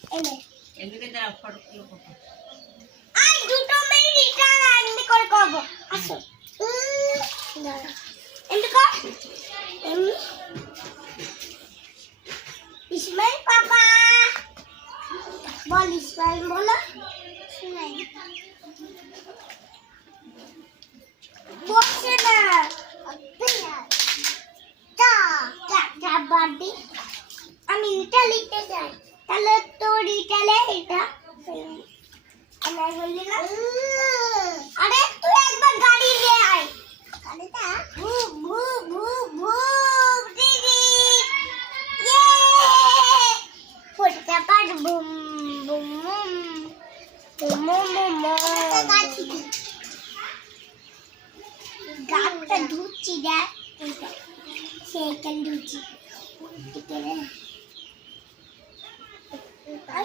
এনে এদিকে দাও ফটো করো। আর দুটো মিনিট রান্না করে করব আসো দাঁড়া এন্ড কর ইসমাইল পাপা বল ইসমাইল বলো শুনাই বসে না বাড়ি আমি এটা লিখতে চাই তাহলে তোর ইটালে এটা আমার বললি না আরে তুই একবার গাড়ি নিয়ে আয় গাড়িটা ভু ভু ভু ভু দিদি ইয়ে ফটকা পাট বুম বুম বুম বুম গাড়িটা ধুচ্ছি দেখ সাইকেল ধুচ্ছি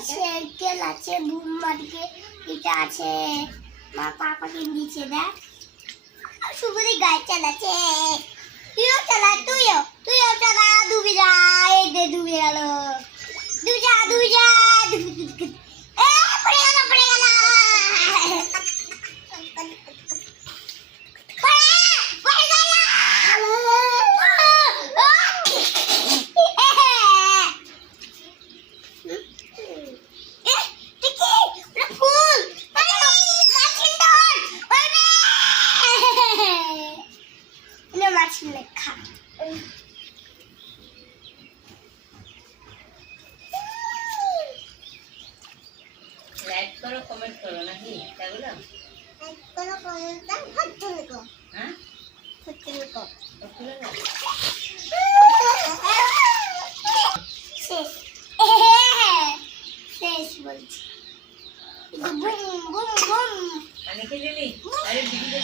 সাইকেল আছে বুম মাটিকে এটা আছে মা পাপা কিনে দিয়েছে দেখ শুভদি গাড়ি চালাচ্ছে তুইও চালা তুইও চালা ডুবে যা এই দে ডুবে গেল ডুবে যা এ পড়ে গেল লেখা লাইক করো কমেন্ট করো নাকি তাগুলো লাইক করো কমেন্ট দাও ফটো লিখো হ্যাঁ ফটো লিখো খুলে নাও শেষ বলছি বুম বুম বুম আমি কি দিলি আরে দিদি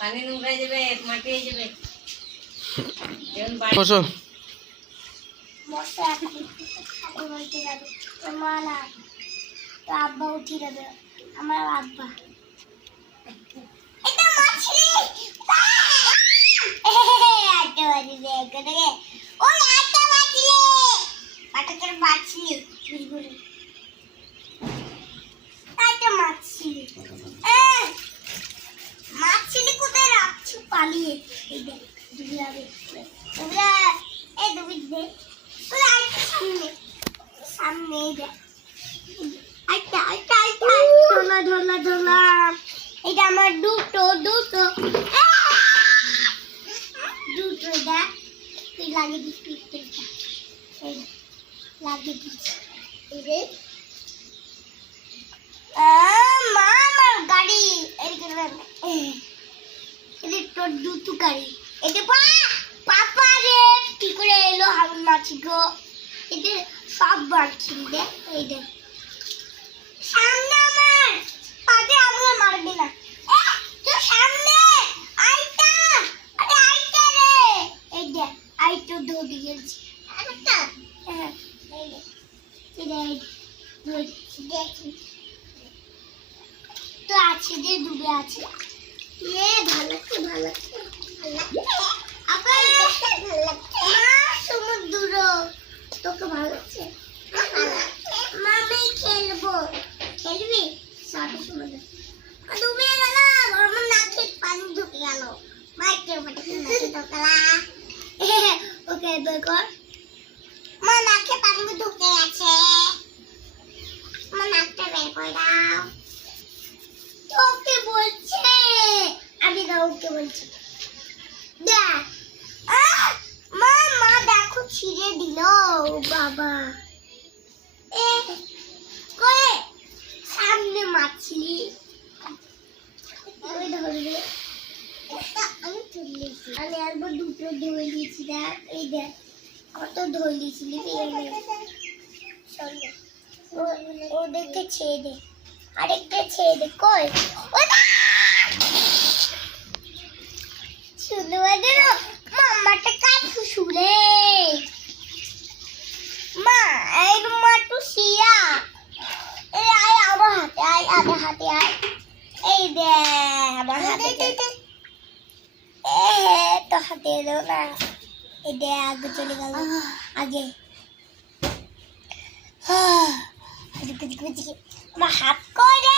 পানি নোংরা যাবে মাটি হয়ে যাবে বসো মশা বলতে যাবে মা না তো আব্বা উঠে যাবে আমার আব্বা এটা মাছলি আটা বাজি দেখে ওই আটা বাজলে আটাটার মাছলি বুঝবুঝ আটা মাছলি মাছলি কোথায় রাখছো পালিয়ে এই দেখ দুবিয়াবে দুবিয়া এই দুবি দে তুই আটা সামনে এই দেখ আটা ঢোলা এটা আমার দুটো দেখ তুই লাগিয়ে দিস পিঠটা এই লাগিয়ে দিস এই মা আমার গাড়ি এদিকে তোর দুটো গাড়ি এটা পাপা রে কি করে এলো আমি মাছি গো এটা সব বাড়ছিল দেখ এই দেখ সামনে আমার পাতে আমাকে মারবি না তুই সামনে আইটা আরে আইটা রে এই দেখ আইটা দৌড়ে গেছে আরেকটা হ্যাঁ এই দেখ দেখ তো আছে যে ডুবে আছে ভালো লাগছে আবার ভালো লাগছে সমুদ্র তোকে ভালো লাগছে মামি খেলবি সাথে সমুদ্র ডুবে গেল আমার নাকে পানি ঢুকে গেল মাইকের মধ্যে নাকে ঢোকালা ওকে বের কর মা নাকে পানি ঢুকে গেছে মা নাকটা বের করে দাও তোকে বলছে আমি ওকে বলছি দেখ মা দেখো ছিঁড়ে দিল বাবা করে সামনে মাছলি ধরবে আমি একবার দুটো ধরে দিয়েছি দেখ এই দেখ কত ধরে দিয়েছিলি ওদেরকে ছেড়ে দে আরেকটা ছেড়ে দে কই শুনতে পাচ্ছি না মামাটা কাটু শুলে মা এই মাটু শিয়া এই আয় আমার হাতে আয় আমার হাতে আয় এই দে আমার হাতে তো হাতে এলো না এটা আগে চলে গেল আগে আমার হাত করে